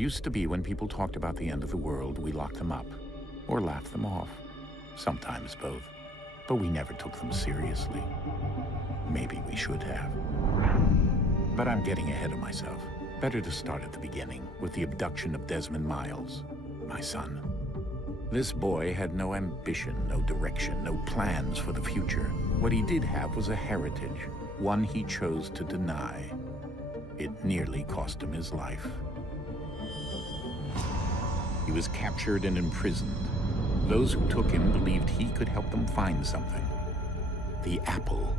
Used to be when people talked about the end of the world, we locked them up, or laughed them off. Sometimes both. But we never took them seriously. Maybe we should have. But I'm getting ahead of myself. Better to start at the beginning, with the abduction of Desmond Miles, my son. This boy had no ambition, no direction, no plans for the future. What he did have was a heritage, one he chose to deny. It nearly cost him his life. He was captured and imprisoned. Those who took him believed he could help them find something. The apple.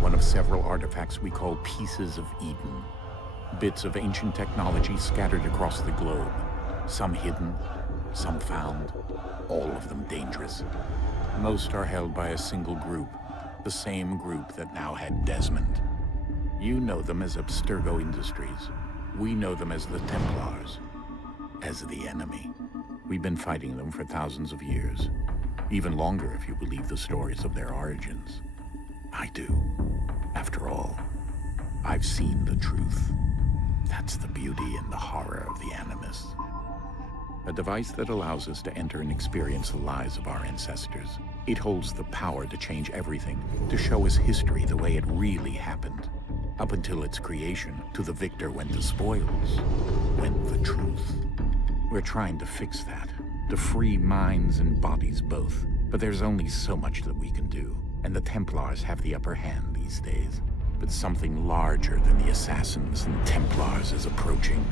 One of several artifacts we call pieces of Eden. Bits of ancient technology scattered across the globe. Some hidden, some found, all of them dangerous. Most are held by a single group, the same group that now had Desmond. You know them as Abstergo Industries. We know them as the Templars, as the enemy. We've been fighting them for thousands of years, even longer if you believe the stories of their origins. I do. After all, I've seen the truth. That's the beauty and the horror of the Animus. A device that allows us to enter and experience the lives of our ancestors. It holds the power to change everything, to show us history the way it really happened. Up until its creation, to the victor went the spoils, went the truth. We're trying to fix that, to free minds and bodies both. But there's only so much that we can do, and the Templars have the upper hand these days. But something larger than the Assassins and Templars is approaching,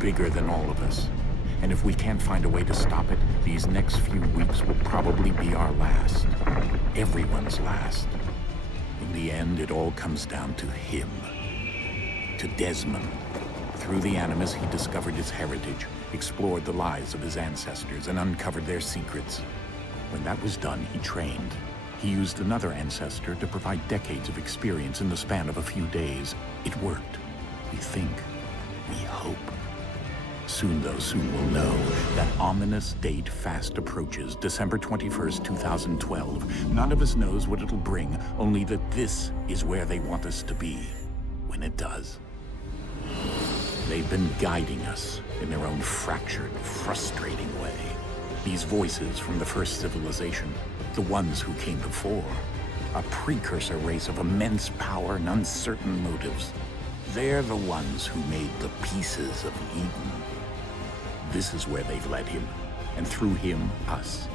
bigger than all of us. And if we can't find a way to stop it, these next few weeks will probably be our last. Everyone's last. In the end, it all comes down to him. To Desmond. Through the Animus, he discovered his heritage, explored the lives of his ancestors, and uncovered their secrets. When that was done, he trained. He used another ancestor to provide decades of experience in the span of a few days. It worked. We think. We hope. Soon, though, soon we'll know. That ominous date fast approaches, December 21st, 2012. None of us knows what it'll bring, only that this is where they want us to be, when it does. They've been guiding us in their own fractured, frustrating way. These voices from the first civilization, the ones who came before, a precursor race of immense power and uncertain motives. They're the ones who made the pieces of Eden. This is where they've led him, and through him, us.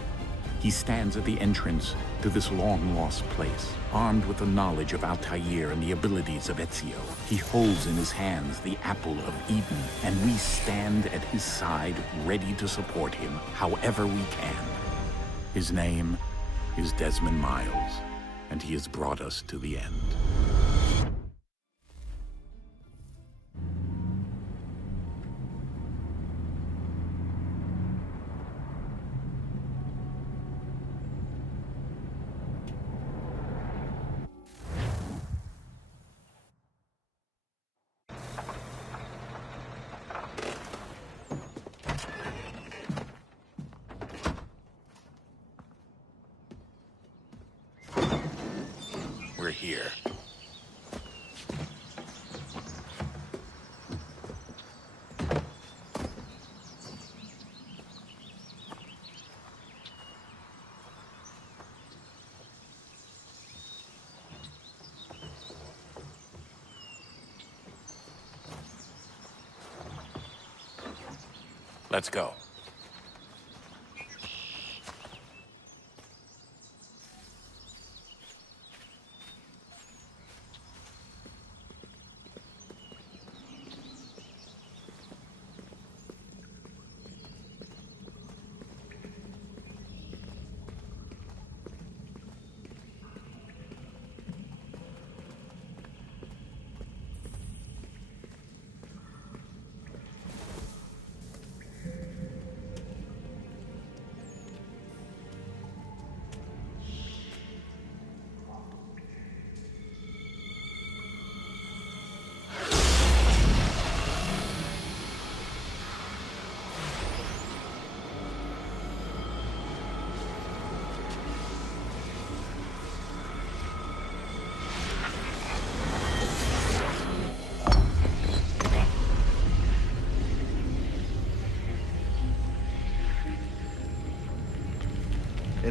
He stands at the entrance to this long-lost place, armed with the knowledge of Altair and the abilities of Ezio. He holds in his hands the apple of Eden, and we stand at his side, ready to support him however we can. His name is Desmond Miles, and he has brought us to the end. We're here. Let's go.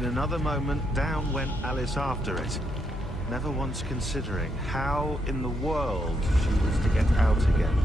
another moment, down went Alice after it, never once considering how in the world she was to get out again.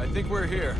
I think we're here.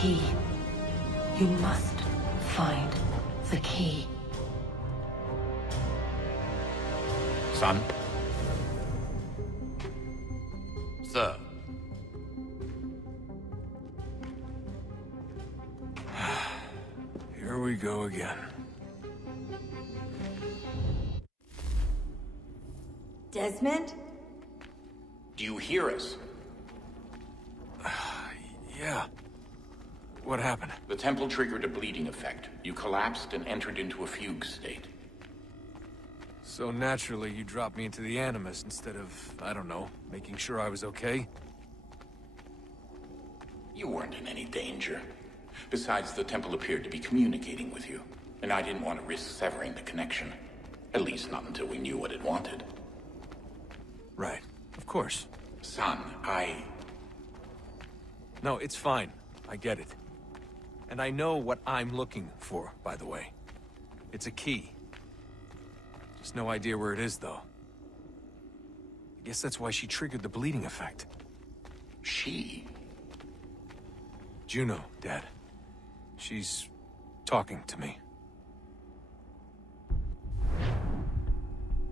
Key. You must find the key. Son? Sir. Here we go again. Desmond? Do you hear us? Yeah. What happened? The temple triggered a bleeding effect. You collapsed and entered into a fugue state. So naturally, you dropped me into the Animus instead of, I don't know, making sure I was okay? You weren't in any danger. Besides, the temple appeared to be communicating with you, and I didn't want to risk severing the connection. At least not until we knew what it wanted. Right. Of course. Son, No, it's fine. I get it. And I know what I'm looking for, by the way. It's a key. Just no idea where it is, though. I guess that's why she triggered the bleeding effect. She? Juno, Dad. She's talking to me.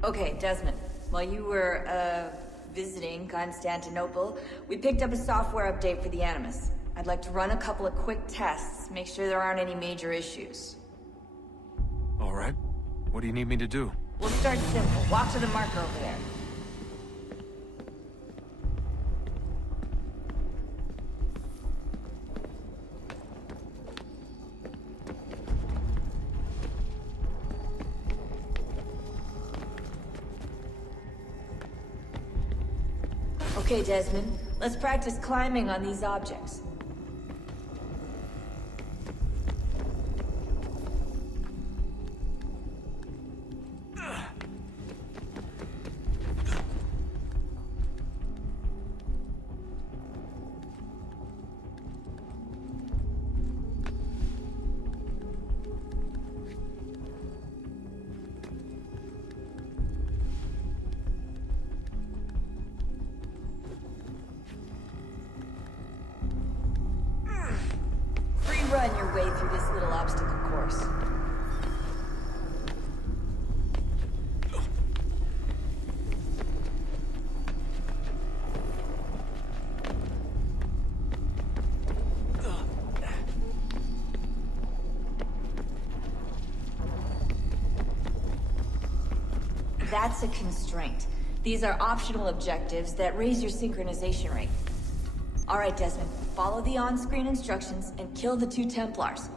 Okay, Desmond. While you were, visiting Constantinople, we picked up a software update for the Animus. I'd like to run a couple of quick tests, make sure there aren't any major issues. All right. What do you need me to do? We'll start simple. Walk to the marker over there. Okay, Desmond. Let's practice climbing on these objects. through this little obstacle course. That's a constraint. These are optional objectives that raise your synchronization rate. All right, Desmond, follow the on-screen instructions and kill the 2 Templars.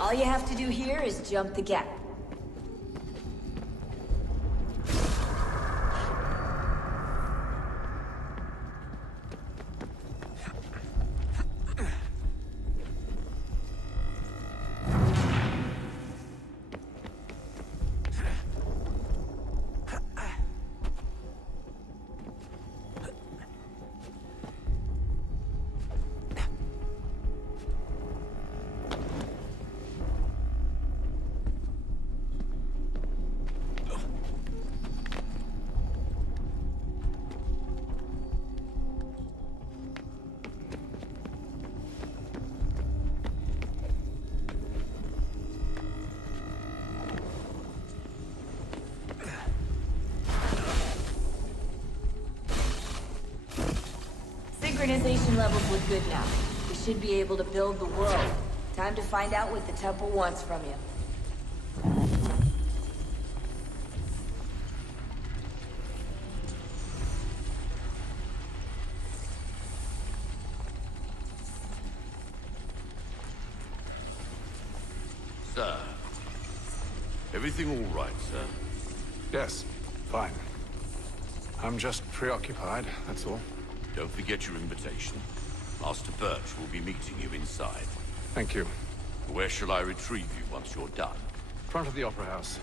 All you have to do here is jump the gap. Synchronization levels look good now. We should be able to build the world. Time to find out what the temple wants from you. Sir. Everything all right, sir? Yes, fine. I'm just preoccupied, that's all. Don't forget your invitation. Master Birch will be meeting you inside. Thank you. Where shall I retrieve you once you're done? Front of the Opera House.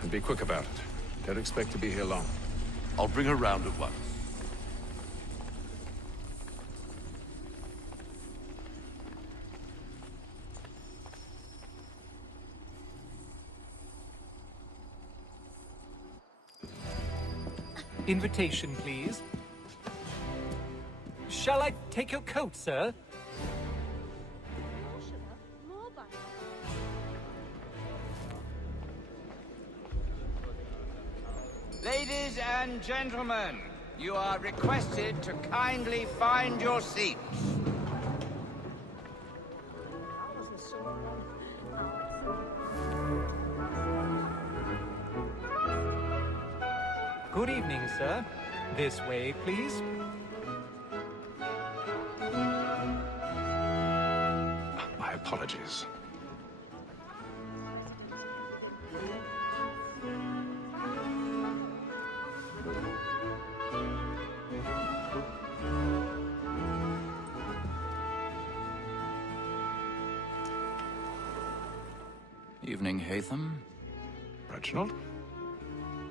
And be quick about it. Don't expect to be here long. I'll bring her round at once. Invitation, please. Shall I take your coat, sir? Ladies and gentlemen, you are requested to kindly find your seats. Good evening, sir. This way, please. My apologies. Evening, Hatham. Reginald?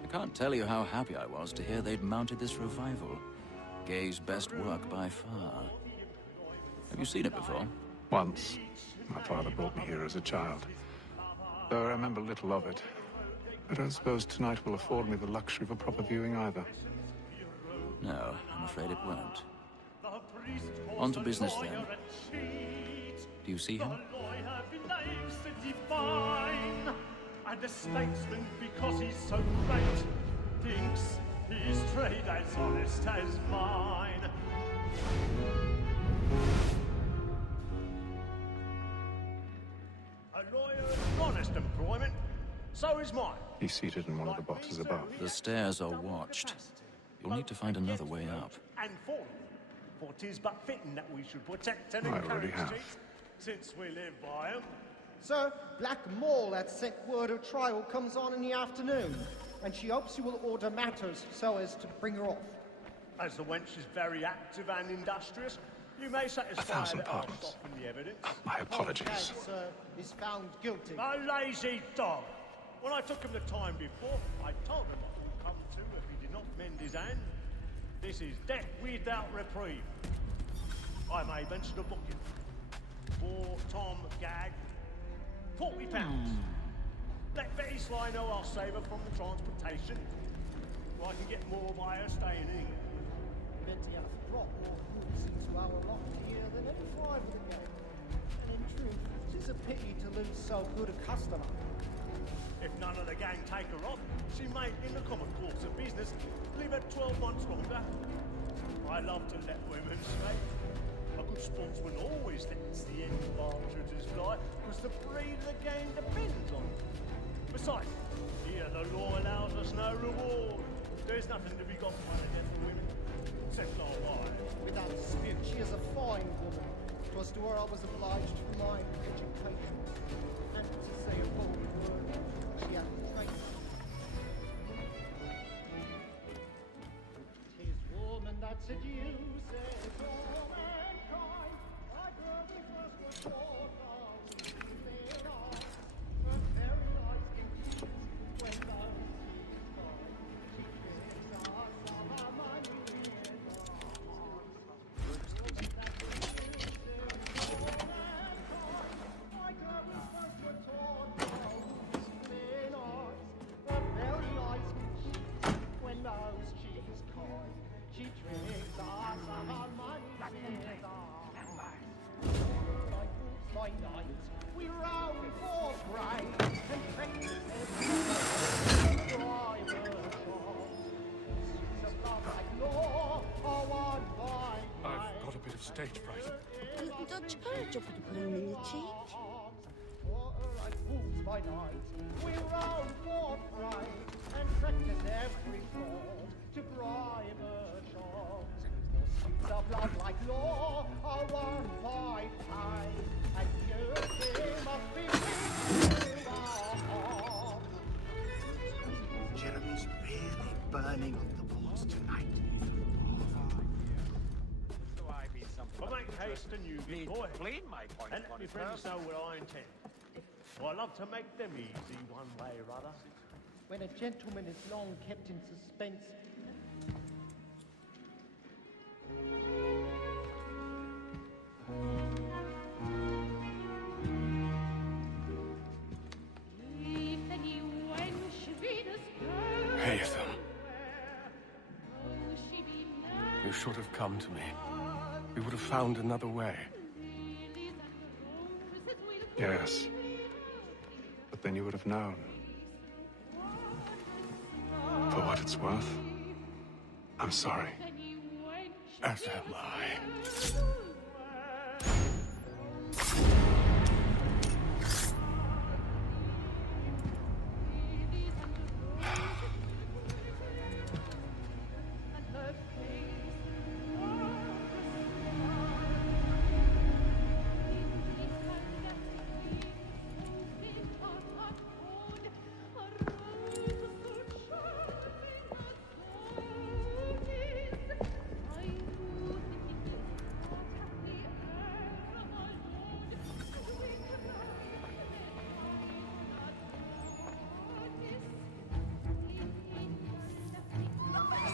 I can't tell you how happy I was to hear they'd mounted this revival. Gay's best work by far. Have you seen it before? Once. My father brought me here as a child. Though I remember little of it. I don't suppose tonight will afford me the luxury of a proper viewing either. No, I'm afraid it won't. On to business then. Do you see him? And a statesman, because he's so great, thinks his trade as honest as mine. A lawyer's honest employment, so is mine. He's seated in one of the boxes above. The stairs are watched. You'll need to find another way up. And fallen, for 'tis but fitting that we should protect and I already encourage have. these, since we live by 'em. Sir, Black Mall had sent word her trial comes on in the afternoon, and she hopes you will order matters so as to bring her off. As the wench is very active and industrious, you may satisfy 1,000 that I'll pardons. soften the evidence. My apologies. As, is found guilty. A lazy dog. When I took him the time before, I told him what would come to if he did not mend his hand. This is death without reprieve. I may mention a booking. For Tom Gag, £40. Let Betty Sly know I'll save her from the transportation. So I can get more by her staying here. Betty has brought more goods into our lot here than any five of the gang. And in truth, 'tis a pity to lose so good a customer. If none of the gang take her off, she may, in the common course of business, leave her 12 months longer. I love to let women skate. A good sportsman always lets the end of archers fly, because the breed of the game depends on it. Besides, here the law allows us no reward. There's nothing to be got by the death of women, except our wives. Without dispute, she is a fine woman. 'Twas to her I was obliged for my education. And to say a bold word, she hath betrayed me. 'Tis woman that seduces all mankind. I heard we first were taught how we live on. Her very eyes can tease when thou seest her. She gives us all our money in her heart. Woman that seduces all mankind. I heard we first were taught how we live on. Her very eyes can tease when thou seest her. She tricks us of our money with our hearts. Like wolves by night, we round for prey and take the driver shots. Suits of love like law are one by I've got a bit of stage fright. A little Dutch courage offered a bloom in your cheek. Like wolves by night, we round for prey and practice every fraud to bribe her shots. Suits of love like law are won by pay, and beauty must be with our heart. Jeremy's really burning on the boards tonight. But make haste and you be boy. Plead my point And let me friends know what I intend. For I love to make them easy one way or other. When a gentleman is long kept in suspense, Haytham. You should have come to me. We would have found another way. Yes. But then you would have known. For what it's worth, I'm sorry. As am I.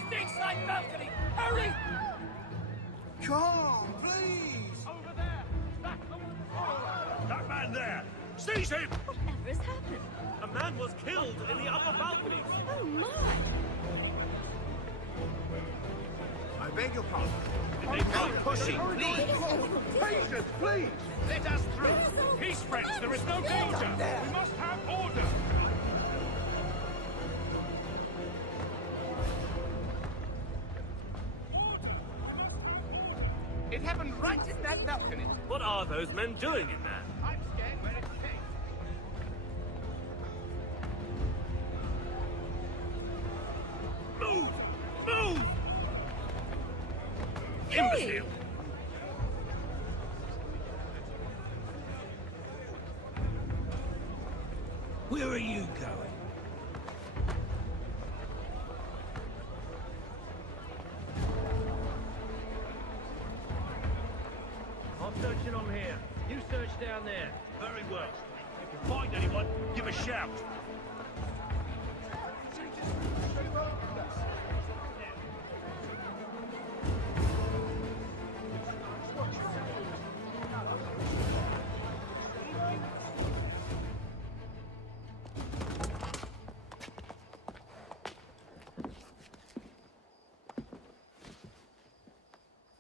Stateside balcony! Hurry! Come, please! Over there! That man there! Seize him! Whatever has happened? A man was killed in the upper balcony. Oh, my! I beg your pardon. No pushing, please! Patience, please! Let us through! Peace, friends! There is no danger! We must have order! It happened right in that balcony. What are those men doing in there? I'm scared where it came. Move! Move! Imbecile! Where are you going? I'm searching on here. You search down there. Very well. If you find anyone, give a shout.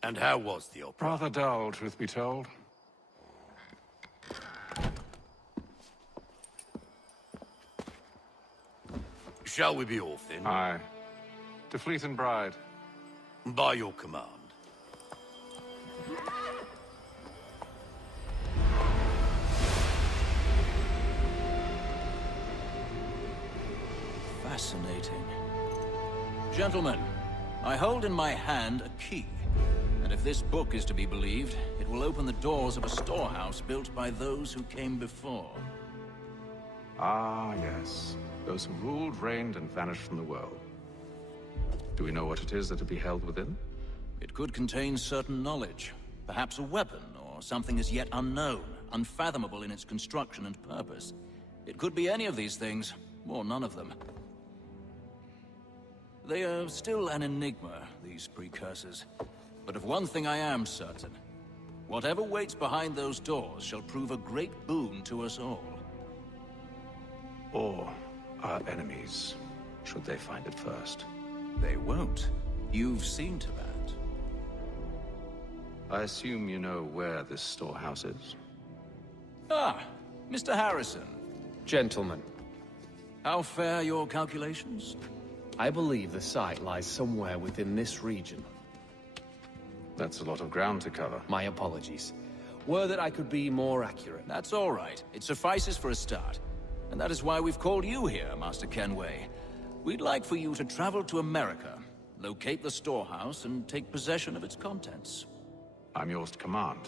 And how was the opera? Rather dull, truth be told. Shall we be off then? Aye. To Fleet and Bride. By your command. Fascinating. Gentlemen, I hold in my hand a key. And if this book is to be believed, it will open the doors of a storehouse built by those who came before. Ah, yes. Those who ruled, reigned, and vanished from the world. Do we know what it is that to be held within? It could contain certain knowledge. Perhaps a weapon, or something as yet unknown, unfathomable in its construction and purpose. It could be any of these things, or none of them. They are still an enigma, these precursors. But of one thing I am certain. Whatever waits behind those doors shall prove a great boon to us all. Or our enemies, should they find it first. They won't. You've seen to that. I assume you know where this storehouse is? Ah, Mr. Harrison. Gentlemen, How fare your calculations? I believe the site lies somewhere within this region. That's a lot of ground to cover. My apologies. Were that I could be more accurate. That's all right. It suffices for a start. And that is why we've called you here, Master Kenway. We'd like for you to travel to America, locate the storehouse, and take possession of its contents. I'm yours to command.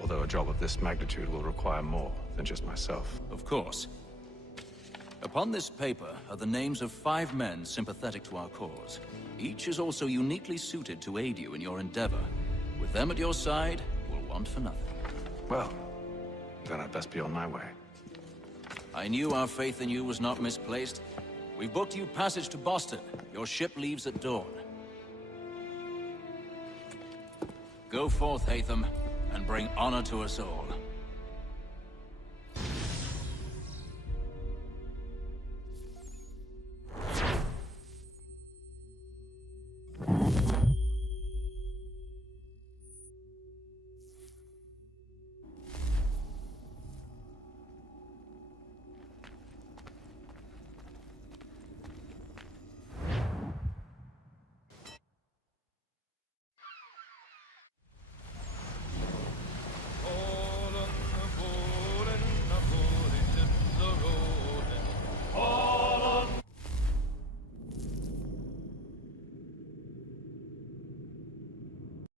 Although a job of this magnitude will require more than just myself. Of course. Upon this paper are the names of 5 men sympathetic to our cause. Each is also uniquely suited to aid you in your endeavor. With them at your side, you'll want for nothing. Well, then I'd best be on my way. I knew our faith in you was not misplaced. We've booked you passage to Boston. Your ship leaves at dawn. Go forth, Hatham, and bring honor to us all.